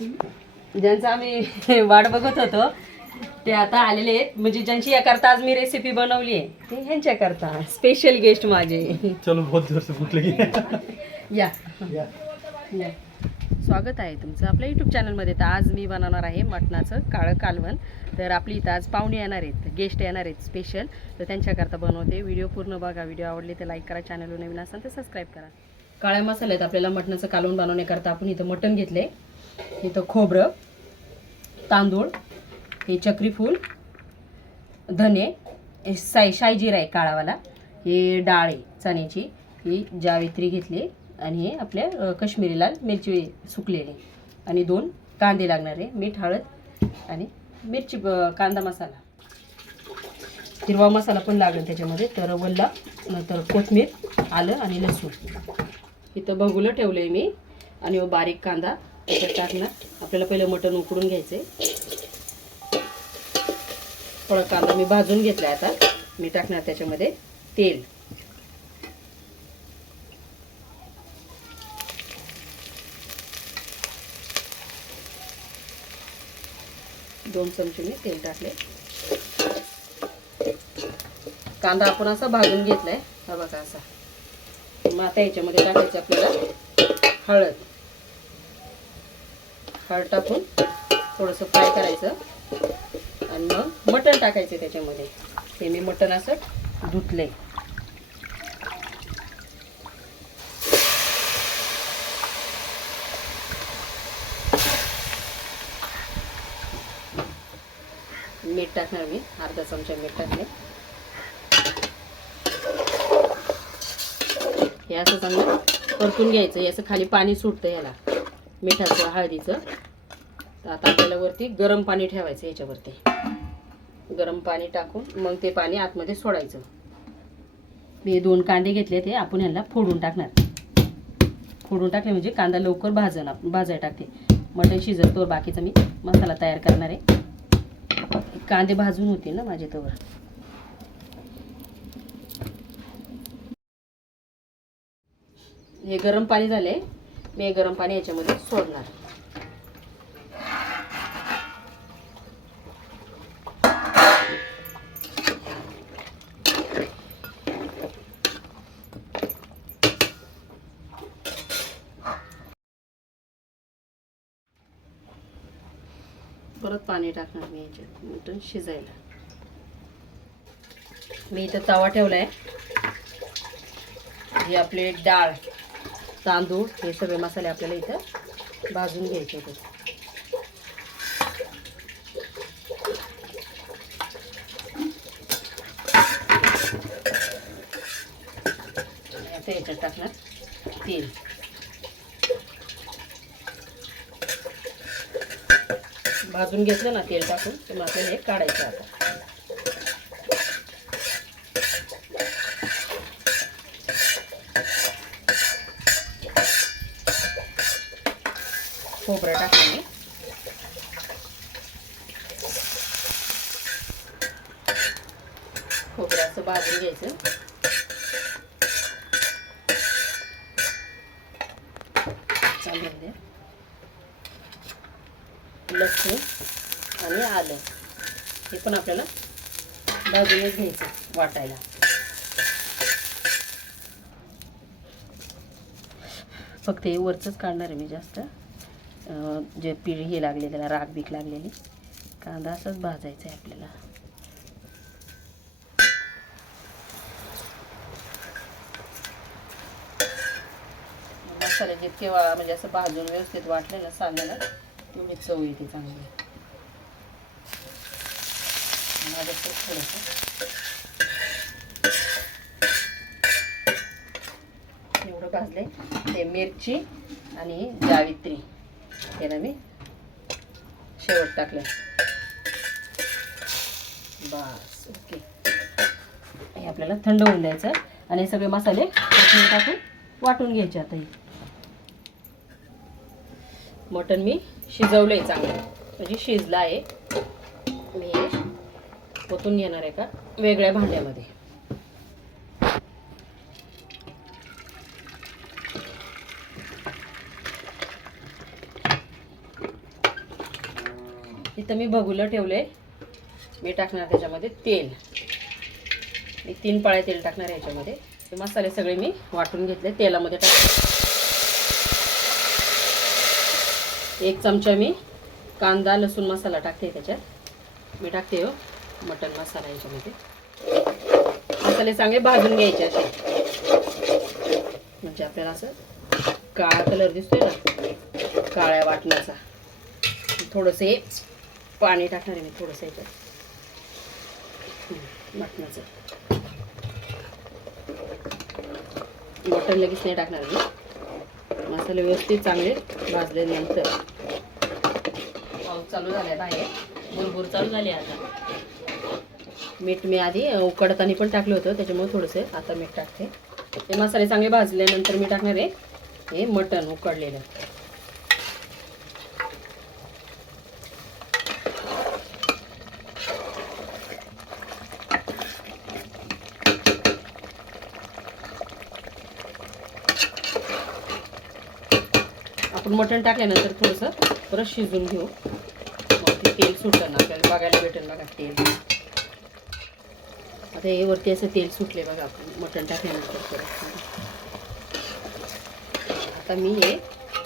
ज्यांचा आम्ही वाट बघत होतो ते आता आलेले आहेत, म्हणजे ज्यांची याकरता आज मी रेसिपी बनवली आहे ते ह्यांच्याकरता स्पेशल गेस्ट माझे. चलो बहुत जोर से भूख लगी है. या या. या. स्वागत आहे तुमचं आपल्या यूट्यूब चॅनलमध्ये. तर आज मी बनवणार आहे मटणाचं काळं कालवण. तर आपली इथं आज पाहुणे येणार आहेत, गेस्ट येणार आहेत स्पेशल, तर त्यांच्याकरता बनवते. व्हिडिओ पूर्ण बघा. व्हिडिओ आवडले तर लाईक करा, चॅनलवर नवीन असाल तर सबस्क्राईब करा. काळ्या मसाल्यात आपल्याला मटणाचं कालवण बनवण्याकरता आपण इथं मटण घेतले, इथं खोबरं, तांदूळ, हे चक्रीफूल, धने, हे शाईजीरा आहे काळावाला, हे डाळ आहे चण्याची, ही जावित्री घेतली, आणि हे आपल्या काश्मीरी लाल मिरची सुकलेली, आणि 2 कांदे लागणार आहे, मीठ, हळद आणि मिरची, कांदा मसाला, हिरवा मसाला पण लागेल त्याच्यामध्ये, तर वल्ला, नंतर कोथिंबीर, आलं आणि लसूण. इथं बघुलं ठेवलं आहे मी, आणि बारीक कांदा त्याच्यात टाकणार. आपल्याला पहिलं मटण उकडून घ्यायचं आहे. थोडा कांदा मी भाजून घेतला. आता मी टाकणार त्याच्यामध्ये तेल, दोन चमचे मी तेल टाकले. कांदा आपण असा भाजून घेतलाय, हा बघा असा. मग आता याच्यामध्ये टाकायचं आपल्याला हळद. हळद टाकून थोडंसं फ्राय करायचं, आणि मग मटण टाकायचं त्याच्यामध्ये. हे मी मटण असं धुतले. मीठ टाकणार मी, अर्धा चमचा मीठ टाकले. हे असं चांगलं परतून घ्यायचं. याचं खाली पाणी सुटतं याला, मिठाचं, हळदीचं. तर आता आपल्याला वरती गरम पाणी ठेवायचं. याच्यावरती गरम पाणी टाकून मग ते पाणी आतमध्ये सोडायचं. मी 2 कांदे घेतले, ते आपण ह्याला फोडून टाकणार. फोडून टाकले म्हणजे कांदा लवकर भाजायला टाकते. मटण शिजतोवर बाकीचा मी मसाला तयार करणार आहे. कांदे भाजून होते ना माझे तवर. हे गरम पाणी झाले, मी हे गरम पाणी याच्यामध्ये सोडणार. परत पाणी टाकणार मी याच्यात मटण शिजायला. मी इथं तवा ठेवलाय. हे आपले डाळ, तांदूळ, हे सगळे मसाले आपल्याला इथं भाजून घ्यायचे होते. आता याच्यात टाकणार तेल. भाजून घेतलं ना तेल टाकून, तर मग आपल्याला हे काढायचं. आता खोबरं टाकलं मी. खोबरं असं भाजून घ्यायचं. चांगलं द्या. लसूण आणि आलं हे पण आपल्याला भाजूनच घ्यायचं, वाटायला. फक्त हे वरचंच काढणार आहे मी जास्त, जे पिळी हे लागले त्याला, राग बीक लागलेली. कांदा असाच भाजायचा आहे आपल्याला. मसाले जितके म्हणजे असं भाजून व्यवस्थित वाटले ना सांगायला, तेवढी चव येते चांगली. एवढं भाजले. ते मिरची आणि जावित्री हे मी शेवट टाकलं. बस ओके. हे आपल्याला थंड होऊन द्यायचं, आणि सगळे मसाले टाकून वाटून घ्यायचे. आता हे मटण मी शिजवलंय चांगलं, म्हणजे शिजलं आहे. मी हे ओतून घेणार आहे का वेगळ्या भांड्यामध्ये. इथं मी बघुलं ठेवले. मी टाकणार त्याच्यामध्ये तेल. मी 3 पळ्या तेल टाकणार याच्यामध्ये. ते मसाले सगळे मी वाटून घेतले तेलामध्ये टाक. 1 चमचा मी कांदा लसूण मसाला टाकते त्याच्यात. मी टाकते मटण मसाला याच्यामध्ये. मसाले चांगले भाजून घ्यायचे असे, म्हणजे आपल्याला असं काळा कलर दिसतोय ना काळ्या वाटणाचा. थोडंसं हे पाणी टाकणार आहे मी थोडंसं याच्यात वाटणाचं. मटण लगेच नाही टाकणार मी. मसाले व्यवस्थित चांगले भाजल्यानंतर पाऊस चालू झालाय बाहेर, भुरभुर चालू झाली आता. मीठ मी आधी उकडताना पण टाकलं होतं, त्याच्यामुळे थोडंसं आता मीठ टाकते. हे मसाले चांगले भाजल्यानंतर मी टाकणार आहे हे मटण उकडलेलं. आपण मटण टाकल्यानंतर थोडंसं परत शिजून घेऊ. मग ते तेल सुटलं ना आपल्याला बघायला भेटेल बघा तेल. आता हे वरती असं तेल सुटले बघा आपण मटण टाकल्यानंतर परत. आता मी हे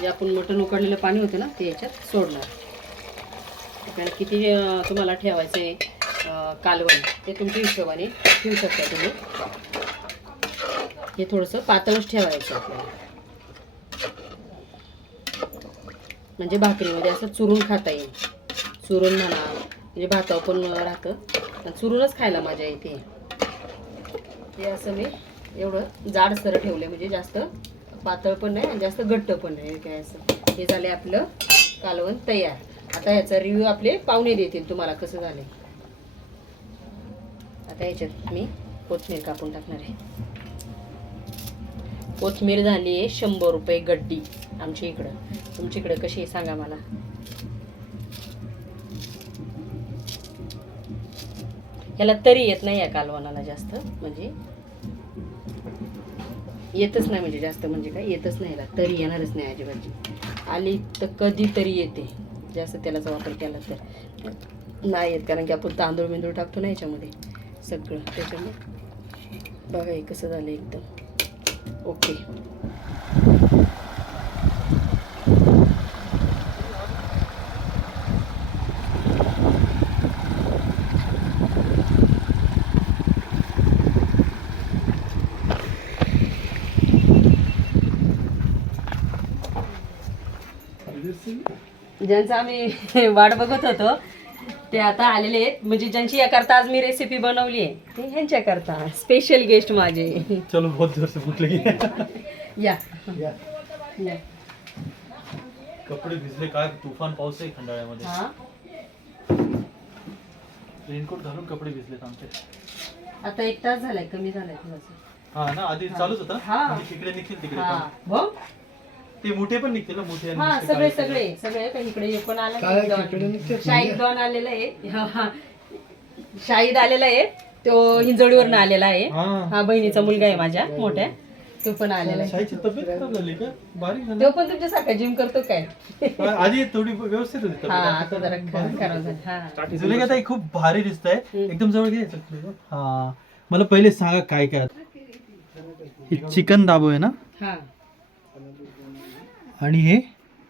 जे आपण मटण उकडलेलं पाणी होतं ना ते याच्यात सोडणार. आपल्याला किती तुम्हाला ठेवायचं आहे कालवण ते तुमच्या हिशोबाने ठेवू शकता तुम्ही. हे थोडंसं पातळच ठेवायचं आपल्याला, म्हणजे भाकरीमध्ये असं चुरून खाता येईल. चुरून म्हणा म्हणजे भातावर पण राहतं, चुरूनच खायला मजा येते. हे असं मी एवढं जाडसर ठेवलं, म्हणजे जास्त पातळ पण नाही आणि जास्त घट्ट पण नाही काय असं. हे झाले आपलं कालवण तयार. आता ह्याचा रिव्ह्यू आपले पाहुणे देतील तुम्हाला कसं झाले. आता ह्याच्यात मी कोथिंबीर कापून टाकणार आहे. कोथिंबीर झाली आहे 100 रुपये गड्डी आमच्या इकडं. तुमच्या इकडं कशी आहे सांगा मला. ह्याला तरी येत नाही या कालवणाला जास्त, म्हणजे येतच नाही, म्हणजे जास्त म्हणजे काय येतच नाही. याला तरी येणारच नाही अजिबात. आली तर कधीतरी येते, जास्त तेलाचा वापर केला तर नाही येत. कारण की आपण तांदूळ बिंदूळ टाकतो ना याच्यामध्ये सगळं, त्याच्यामुळे बघा हे कसं झालं एकदम ओके. ज्यांचं आम्ही वाट बघत होतो ते आता आलेले आहेत, म्हणजे ज्यांची याकरता आज मी रेसिपी बनवली आहे ते ह्यांच्या करता स्पेशल गेस्ट माझे. चलो बहुत जोर से भूख लगी. या या. या. कपडे भिजले काय तुफान पाऊस आहे खंडाळ्यामध्ये. हा रेनकोट घालून कपडे भिजलेत आमचे. आता 1 तास झालाय, कमी झालाय थोडंसं. हा ना आधी चालूच होता. हा. आणि तिकडे निघतील तिकडे हा पण. भाऊ ते मोठे पण निघतील ना मोठे आणि हा नुसते सगळे काळे सगळे सगळे काही इकडे हे पण आला काळे खेकडे निघतात शाहीद डॉन आलेला आहे. हा, शाहीद आलेला आहे, तो हिंजवडीवरून आलेला आहे. हा. हा बहिणीचा मुलगा आहे माझ्या मोठ्या, तो पण आलेला आहे. शाहीची तब्येत खराब झाली का बारीक झाली. तो पण तुमच्यासारखा जिम करतो काय. हा, आधी थोडी व्यवस्थित होती हा तब्येत. आता जरा खराब झाली. हा जुने ताई खूप भारी दिसतंय. एकदम जवळ घ्यायचं. हा मला पहिले सांगा काय काय. हे चिकन दाबो आहे ना. हा आणि हे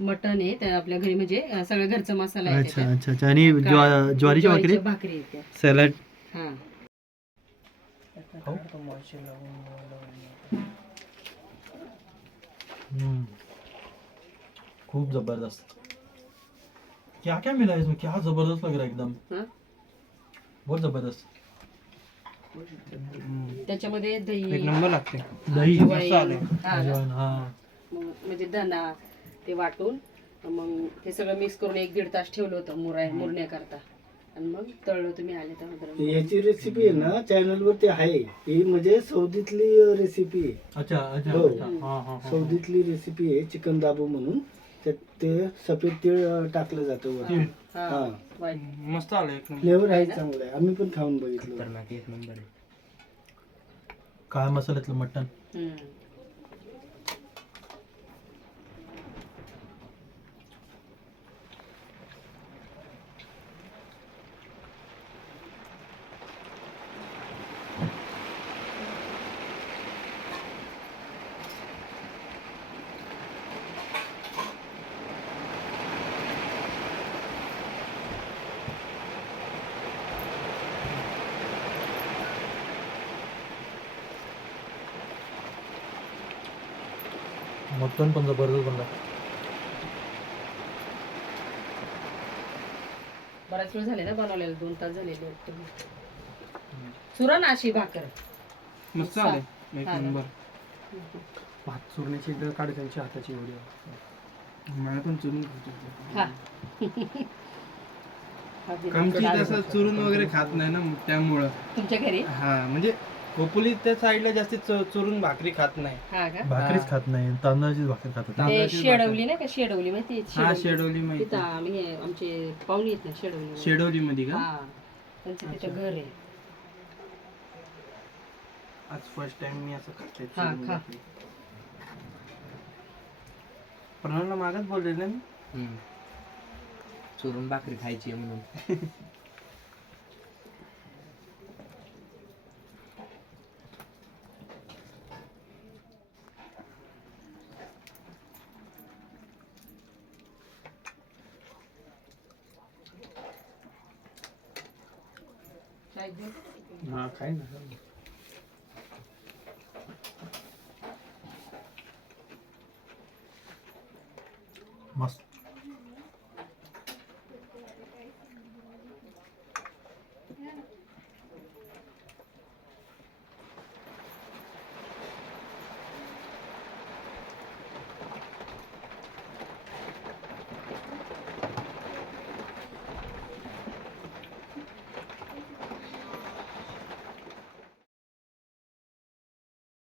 मटन आहे त्या आपल्या घरी, म्हणजे सगळं घरचा मसाला आहे अच्छा त्याच्यात. अच्छा अच्छा. आणि ज्वारीची भाकरी भाकरी आहे त्या. सॅलड. हा खूप जबरदस्त. क्या क्या मिला है इसमें, क्या जबरदस्त लग रहा है एकदम. हा बहुत जबरदस्त. त्याच्यामध्ये दही एक नंबर लागते. दही अजवाईन, हा ना. अजवाईन, हा. म्हणजे धना ते वाटून मग ते सगळं मिक्स करून 1-1.5 तास ठेवलं होतं मुरण्याकरता. आणि मग तळलं तुम्ही आले तर. याची रेसिपी आहे ना चॅनल वरती आहे. ही म्हणजे सौदीतली रेसिपी आहे. अच्छा अच्छा हो. अच्छा. हा हा हा. सौदीतली रेसिपी आहे चिकन दाबू म्हणून. त्यात ते सफेद तीळ टाकलं जातं वर. तीळ. हा हा. वाईट. मस्त आलं. फ्लेवर आहे चांगला आहे. आम्ही पण खाऊन बघितलं. एक नंबर आहे. काळ्या मसाल्यातलं मटण. मटण पण जबरदस्त बनला. बराच वेळ झाले ना बनवलेलं, 2 तास झालेले वाटतं. चुरा ना अशी भाकर मस्त झाले एक हा ना. नंबर. भात चुरण्याची एकदा काढ त्यांच्या हाताची एवढी. मला पण चुरून खायचं. हा हा, बिना आमची डाळ. तसं चुरून वगैरे खात नाही ना त्यामुळं. तुमच्या घरी हा म्हणजे खोपोली त्या साईडला जास्ती चुरून भाकरी खात नाही. हा का? भाकरीच खात नाही, तांदळाचीच भाकरी खातात. ते तांदळाचीच शेडवली नाही का? शेडवली माहिती आहे? हा शेडोली माहिती. तिथं आम्ही आमचे पाहुणे आहेत ना शेडवली. शेडोली मध्ये का? हा त्यांचं तिथं घर आहे. आज फर्स्ट टाइम मी असं खाते हा, चुरून खा. भाकरी. प्रणवला मागच बोलले ना मी. चुरून भाकरी खायची आहे म्हणून. काय घेऊ? हा काय ना. मस्त.